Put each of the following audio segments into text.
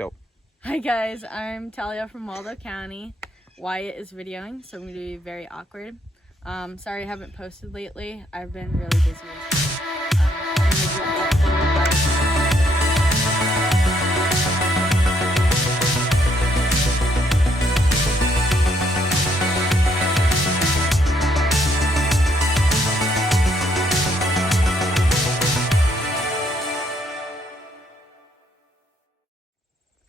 Go. Hi guys, I'm Talia from Waldo County. Wyatt is videoing, so I'm going to be very awkward. Sorry I haven't posted lately. I've been really busy with school.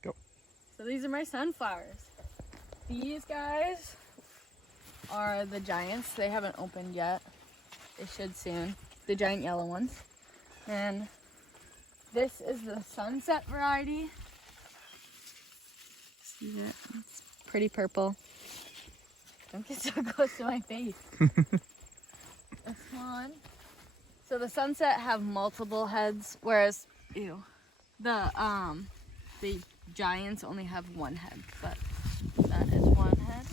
Go. So these are my sunflowers. These guys are the giants. They haven't opened yet. They should soon. The giant yellow ones. And this is the sunset variety. See that? It's pretty purple. Don't get so close to my face. This one. So the sunset have multiple heads, whereas the giants only have one head, but that is one head.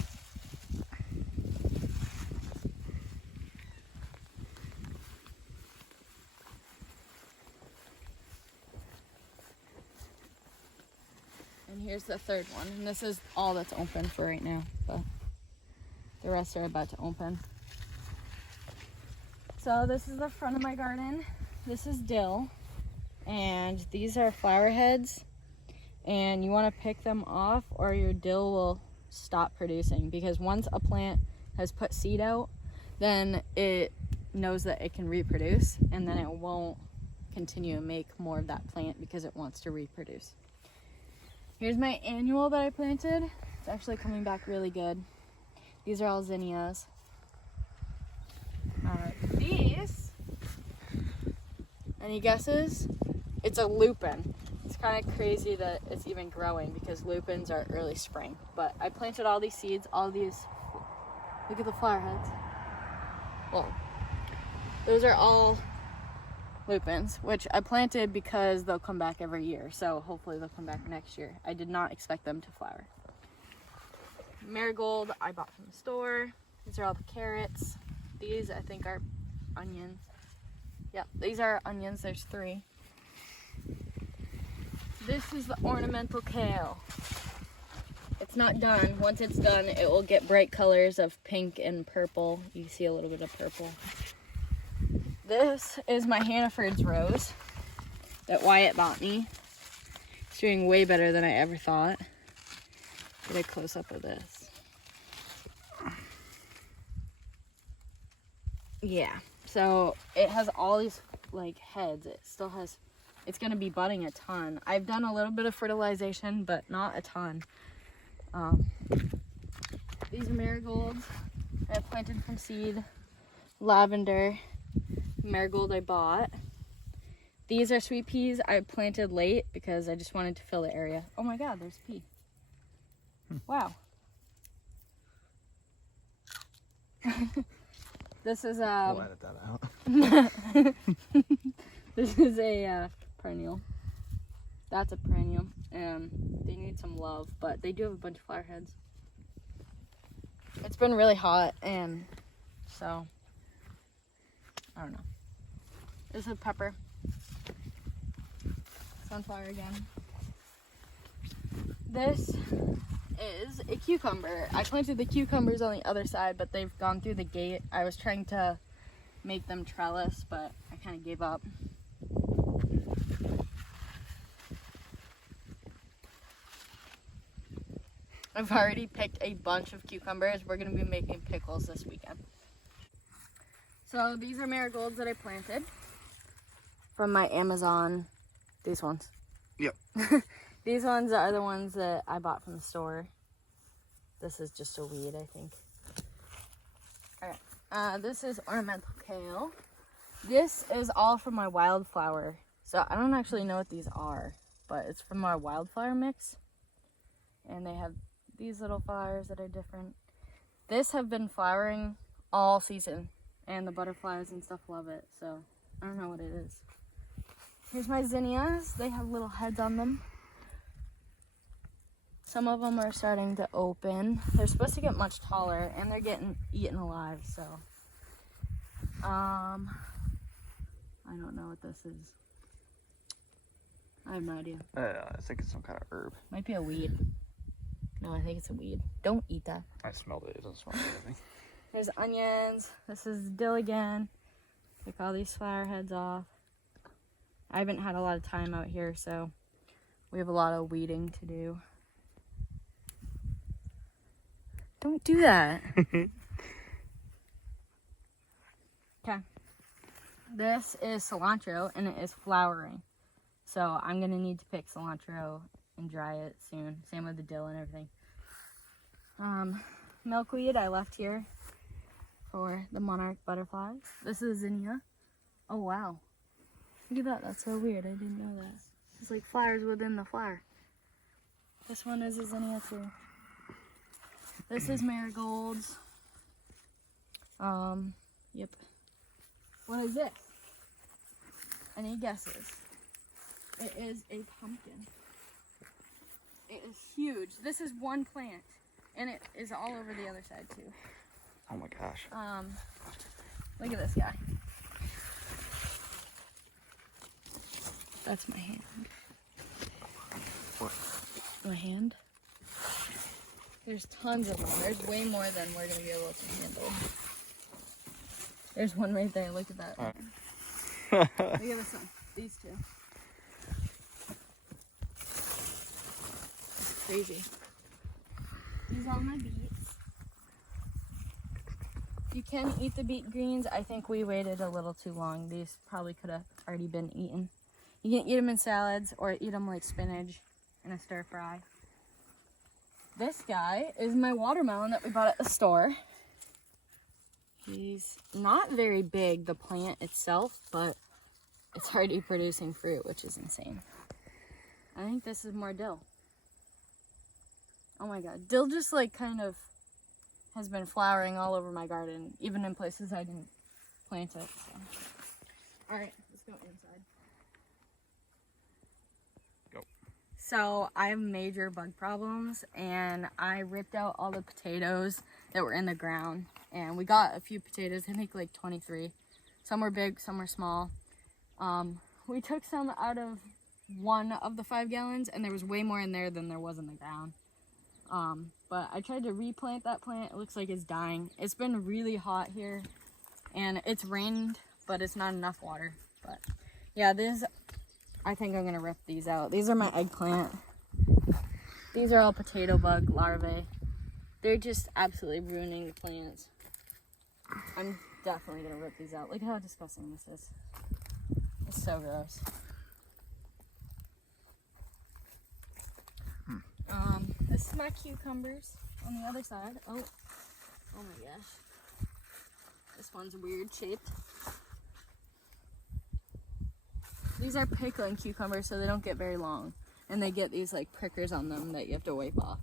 And here's the third one, and this is all that's open for right now, but the rest are about to open. So this is the front of my garden. This is dill, and these are flower heads. And you want to pick them off or your dill will stop producing, because once a plant has put seed out, then it knows that it can reproduce, and then it won't continue to make more of that plant because it wants to reproduce. Here's my annual that I planted. It's actually coming back really good. These are all zinnias. These, any guesses? It's a lupin. It's kind of crazy that it's even growing because lupins are early spring. But I planted all these seeds, all these, look at the flower heads. Whoa. Those are all lupins, which I planted because they'll come back every year. So hopefully they'll come back next year. I did not expect them to flower. Marigold I bought from the store. These are all the carrots. These I think are onions. Yep, these are onions. There's 3. This is the ornamental kale. It's not done. Once it's done, it will get bright colors of pink and purple. You see a little bit of purple. This is my Hannaford's rose that Wyatt bought me. It's doing way better than I ever thought. Get a close-up of this. Yeah, so it has all these like heads. It still has, it's gonna be budding a ton. I've done a little bit of fertilization, but not a ton. These are marigolds I planted from seed. Lavender, marigold I bought. These are sweet peas I planted late because I just wanted to fill the area. Oh my God, there's a pea. Wow. This is We'll edit that out. This is a perennial. That's a perennial, and they need some love, but they do have a bunch of flower heads. It's been really hot, and so I don't know. This is a pepper. Sunflower again. This is a cucumber. I planted the cucumbers on the other side, but they've gone through the gate. I was trying to make them trellis, but I kind of gave up. I've already picked a bunch of cucumbers. We're going to be making pickles this weekend. So these are marigolds that I planted from my Amazon. These ones. Yep. These ones are the ones that I bought from the store. This is just a weed, I think. Alright, this is ornamental kale. This is all from my wildflower. So I don't actually know what these are, but it's from our wildflower mix. And they have these little flowers that are different. This have been flowering all season, and the butterflies and stuff love it, so I don't know what it is. Here's my zinnias. They have little heads on them. Some of them are starting to open. They're supposed to get much taller, and they're getting eaten alive, so. I don't know what this is. I have no idea. I think it's some kind of herb. Might be a weed. No, I think it's a weed. Don't eat that. I smelled it. It doesn't smell like anything. There's onions. This is dill again. Take all these flower heads off. I haven't had a lot of time out here, so we have a lot of weeding to do. Don't do that. Okay. This is cilantro, and it is flowering. So I'm going to need to pick cilantro and dry it soon. Same with the dill and everything. Milkweed I left here for the monarch butterflies. This is zinnia. Oh, wow. Look at that. That's so weird. I didn't know that. It's like flowers within the flower. This one is a zinnia too. This is marigolds. Yep. What is this? Any guesses? It is a pumpkin. It is huge. This is one plant, and it is all over the other side too. Oh my gosh. Look at this guy. That's my hand. What? My hand. There's tons of them. There's way more than we're gonna be able to handle. There's one right there. Look at that. Right. Look at this one. These two. It's crazy. These are my beets. You can eat the beet greens. I think we waited a little too long. These probably could have already been eaten. You can eat them in salads or eat them like spinach in a stir fry. This guy is my watermelon that we bought at the store. He's not very big, the plant itself, but it's already producing fruit, which is insane. I think this is more dill. Oh my god, dill just like kind of has been flowering all over my garden, even in places I didn't plant it. So. Alright, let's go inside. Go. So I have major bug problems, and I ripped out all the potatoes that were in the ground. And we got a few potatoes, I think like 23. Some were big, some were small. We took some out of one of the 5 gallons, and there was way more in there than there was in the ground. But I tried to replant that plant. It looks like it's dying. It's been really hot here, and it's rained, but it's not enough water. But yeah, I think I'm gonna rip these out. These are my eggplant. These are all potato bug larvae. They're just absolutely ruining the plants. I'm definitely gonna rip these out. Look at how disgusting this is. It's so gross. This is my cucumbers on the other side. Oh my gosh. This one's weird shaped. These are pickling cucumbers, so they don't get very long. And they get these like prickers on them that you have to wipe off.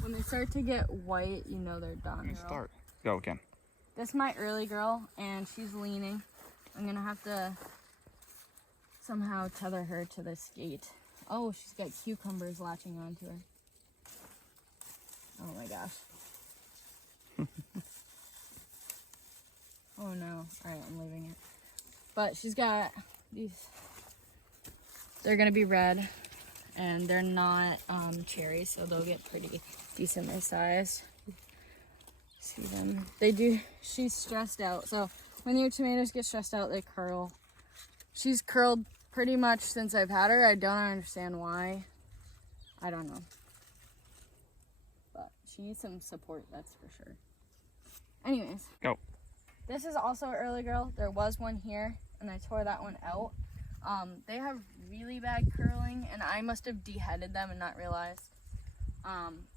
When they start to get white, you know they're done. Start. Go again. This is my early girl, and she's leaning. I'm gonna have to somehow tether her to this gate. Oh, she's got cucumbers latching onto her. Oh my gosh. Oh no. Alright, I'm leaving it. But she's got these. They're gonna be red, and they're not cherries, so they'll get pretty decently sized. See them. They do. She's stressed out. So when your tomatoes get stressed out, they curl. She's curled pretty much since I've had her. I don't understand why. I don't know. But she needs some support, that's for sure. Anyways. Go. This is also an early girl. There was one here, and I tore that one out. They have really bad curling, and I must have deheaded them and not realized.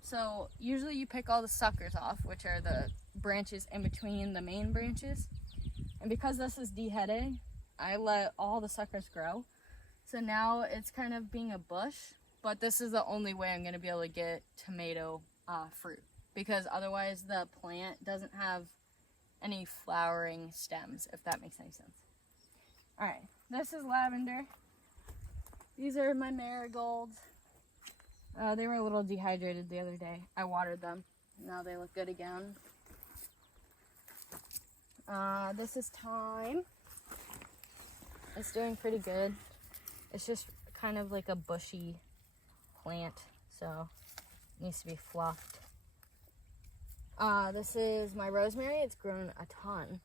So usually you pick all the suckers off, which are the branches in between the main branches. And because this is deheaded, I let all the suckers grow. So now it's kind of being a bush, but this is the only way I'm going to be able to get tomato fruit, because otherwise the plant doesn't have any flowering stems, if that makes any sense. Alright, this is lavender. These are my marigolds. They were a little dehydrated the other day. I watered them. Now they look good again. This is thyme. It's doing pretty good. It's just kind of like a bushy plant, so it needs to be fluffed. This is my rosemary. It's grown a ton.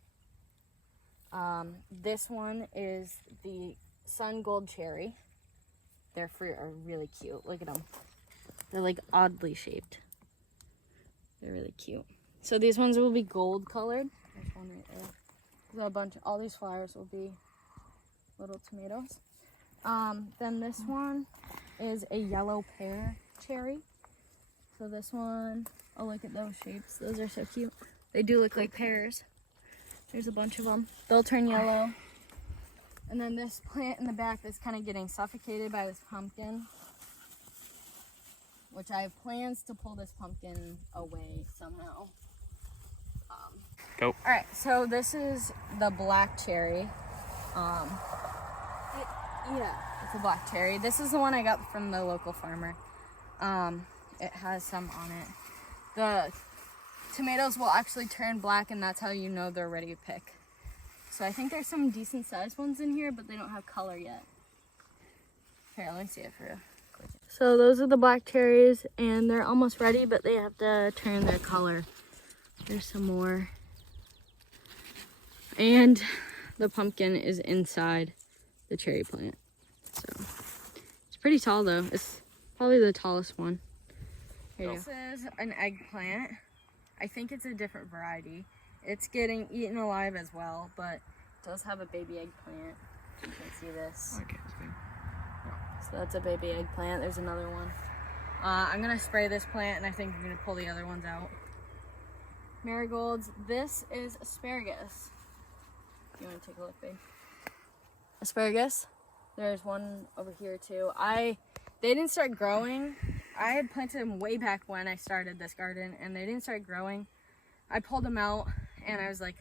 This one is the sun gold cherry. Their fruit are really cute. Look at them. They're like oddly shaped. They're really cute. So these ones will be gold colored. There's one right there. There's a bunch. All these flowers will be little tomatoes. Then this one is a yellow pear cherry. So this one, oh, look at those shapes. Those are so cute. They do look like pears. There's a bunch of them. They'll turn yellow. And then this plant in the back is kind of getting suffocated by this pumpkin, which I have plans to pull this pumpkin away somehow. Go. All right, so this is the black cherry. It's a black cherry. This is the one I got from the local farmer. It has some on it. The tomatoes will actually turn black, and that's how you know they're ready to pick. So I think there's some decent sized ones in here, but they don't have color yet. Here, let me see it for you. So those are the black cherries, and they're almost ready, but they have to turn their color. There's some more. And the pumpkin is inside the cherry plant. So it's pretty tall though. It's probably the tallest one. Here this is an eggplant. I think it's a different variety. It's getting eaten alive as well, but it does have a baby eggplant. You can see this. I can't see. So that's a baby eggplant. There's another one. I'm gonna spray this plant, and I think I'm gonna pull the other ones out. Marigolds. This is asparagus. You want to take a look, babe? Asparagus. There's one over here too. They didn't start growing. I had planted them way back when I started this garden, and they didn't start growing. I pulled them out, and I was like,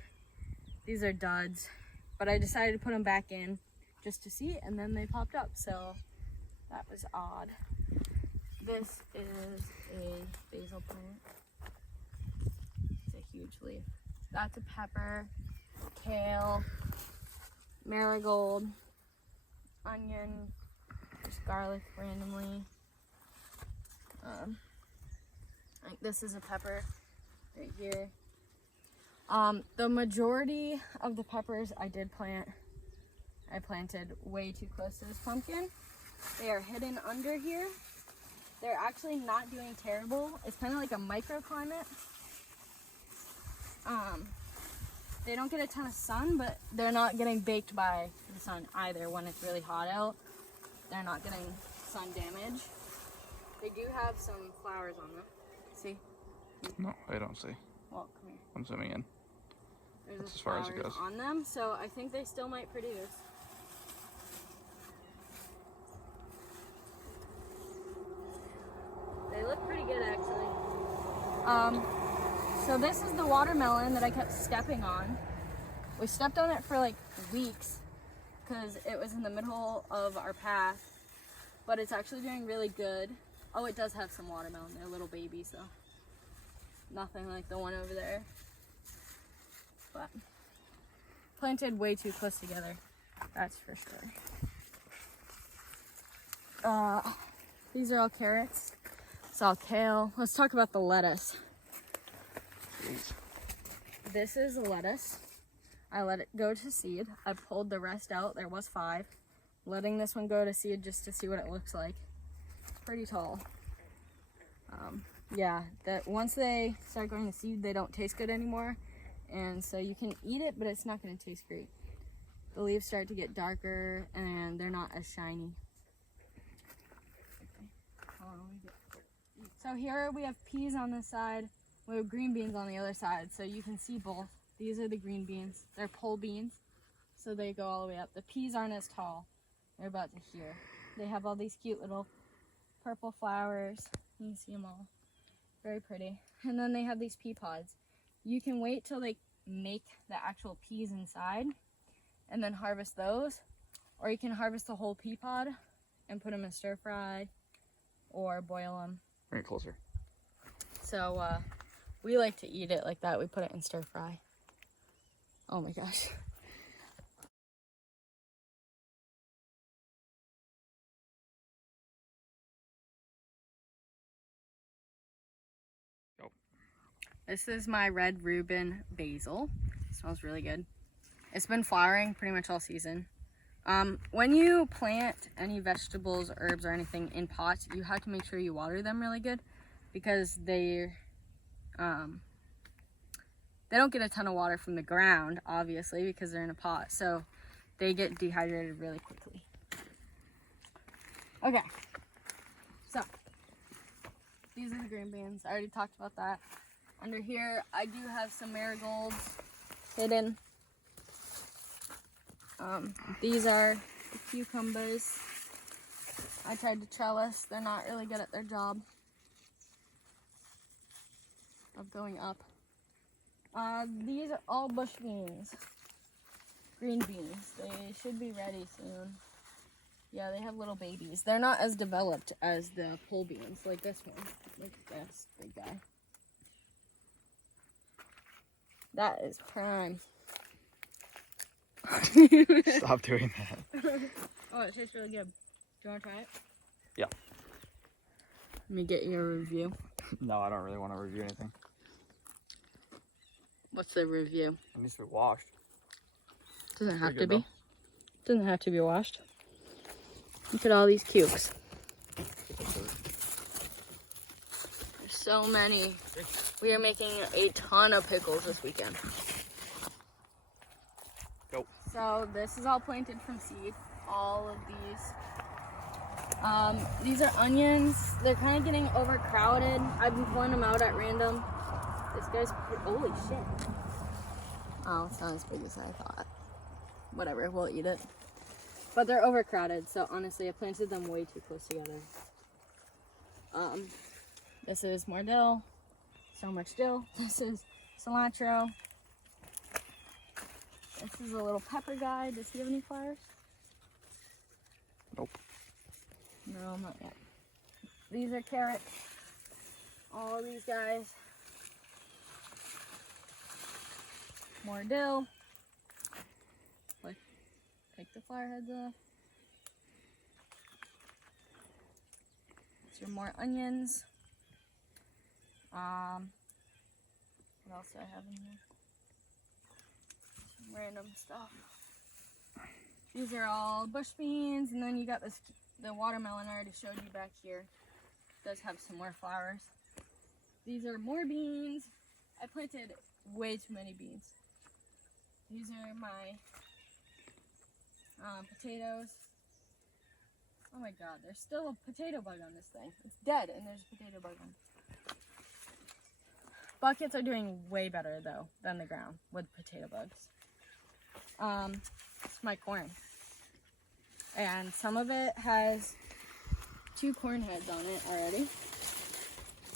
these are duds. But I decided to put them back in just to see, and then they popped up. So that was odd. This is a basil plant. It's a huge leaf. That's a pepper, kale, marigold, onion, just garlic randomly. I think this is a pepper right here. The majority of the peppers I did plant, I planted way too close to this pumpkin. They are hidden under here. They're actually not doing terrible. It's kind of like a microclimate. They don't get a ton of sun, but they're not getting baked by the sun either when it's really hot out. They're not getting sun damage. They do have some flowers on them. See? No, I don't see. Well, come here. I'm zooming in. There's That's as far as it goes. on them, so I think they still might produce. They look pretty good, actually. So this is the watermelon that I kept stepping on. We stepped on it for like weeks because it was in the middle of our path, but it's actually doing really good. Oh, it does have some watermelon. They're little babies, so nothing like the one over there. But planted way too close together, that's for sure. These are all carrots. It's all kale. Let's talk about the lettuce. Jeez. This is lettuce. I let it go to seed. I pulled the rest out. There was 5. Letting this one go to seed just to see what it looks like. Pretty tall. Yeah, that once they start going to seed, they don't taste good anymore. And so you can eat it, but it's not going to taste great. The leaves start to get darker and they're not as shiny. So here we have peas on this side. We have green beans on the other side, so you can see both. These are the green beans. They're pole beans, so they go all the way up. The peas aren't as tall. They're about to here. They have all these cute little purple flowers. You can see them all. Very pretty. And then they have these pea pods. You can wait till they make the actual peas inside and then harvest those, or you can harvest the whole pea pod and put them in stir fry or boil them. Bring it closer. So we like to eat it like that. We put it in stir fry. Oh my gosh. Go. This is my red Reuben basil. It smells really good. It's been flowering pretty much all season. When you plant any vegetables, herbs, or anything in pots, you have to make sure you water them really good because they don't get a ton of water from the ground, obviously, because they're in a pot. So they get dehydrated really quickly. Okay, so these are the green beans. I already talked about that. Under here, I do have some marigolds hidden. These are the cucumbers. I tried to trellis. They're not really good at their job of going up. These are all bush beans. Green beans. They should be ready soon. Yeah, they have little babies. They're not as developed as the pole beans, like this one. Look at this big guy. That is prime. Stop doing that. Oh, it tastes really good. Do you want to try it? Yeah. Let me get your review. No, I don't really want to review anything. What's the review? It needs to be washed. Doesn't have Pretty to good, be. Doesn't have to be washed. Look at all these cukes. There's so many. We are making a ton of pickles this weekend. Go. So this is all planted from seed. All of these. These are onions. They're kind of getting overcrowded. I've been pulling them out at random. This guy's, holy shit. Oh, it's not as big as I thought. Whatever, we'll eat it. But they're overcrowded, so honestly, I planted them way too close together. This is more dill. So much dill. This is cilantro. This is a little pepper guy. Does he have any flowers? Nope. No, not yet. These are carrots. All these guys. More dill. Like, take the flower heads off. These are more onions. What else do I have in here? Some random stuff. These are all bush beans, and then you got this, the watermelon I already showed you back here. It does have some more flowers. These are more beans. I planted way too many beans. These are my potatoes. Oh my god, there's still a potato bug on this thing. It's dead and there's a potato bug on it. Buckets are doing way better though than the ground with potato bugs. It's my corn. And some of it has 2 corn heads on it already.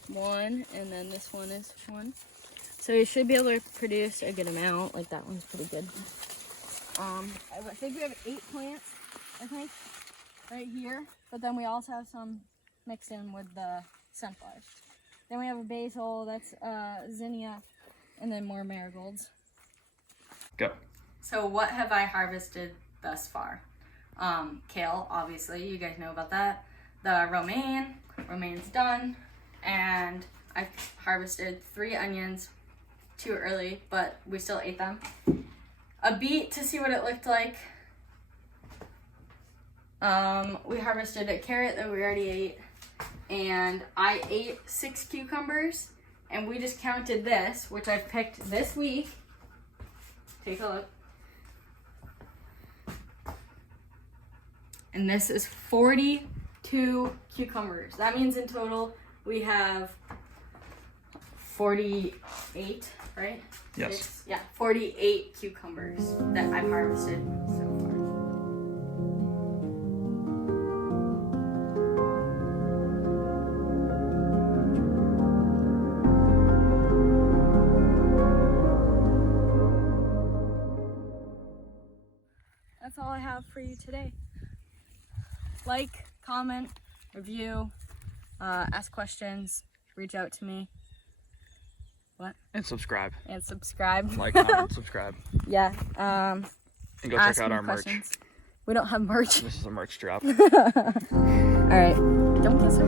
One, and then this one is one. So you should be able to produce a good amount. Like that one's pretty good. I think we have 8 plants, I think, right here. But then we also have some mixed in with the sunflowers. Then we have a basil, that's zinnia, and then more marigolds. Go. So what have I harvested thus far? Kale, obviously, you guys know about that. The romaine's done. And I harvested 3 onions too early, but we still ate them. A beet to see what it looked like. We harvested a carrot that we already ate. And I ate 6 cucumbers. And we just counted this, which I picked this week. Take a look. And this is 42 cucumbers. That means in total we have 48, right? Yes. Yeah, 48 cucumbers that I've harvested so far. That's all I have for you today. Like, comment, review, ask questions, reach out to me. What? And subscribe. And subscribe. Like, comment, subscribe. Yeah. And go check Ask out me our merch. questions. We don't have merch. This is a merch drop. All right. Don't get so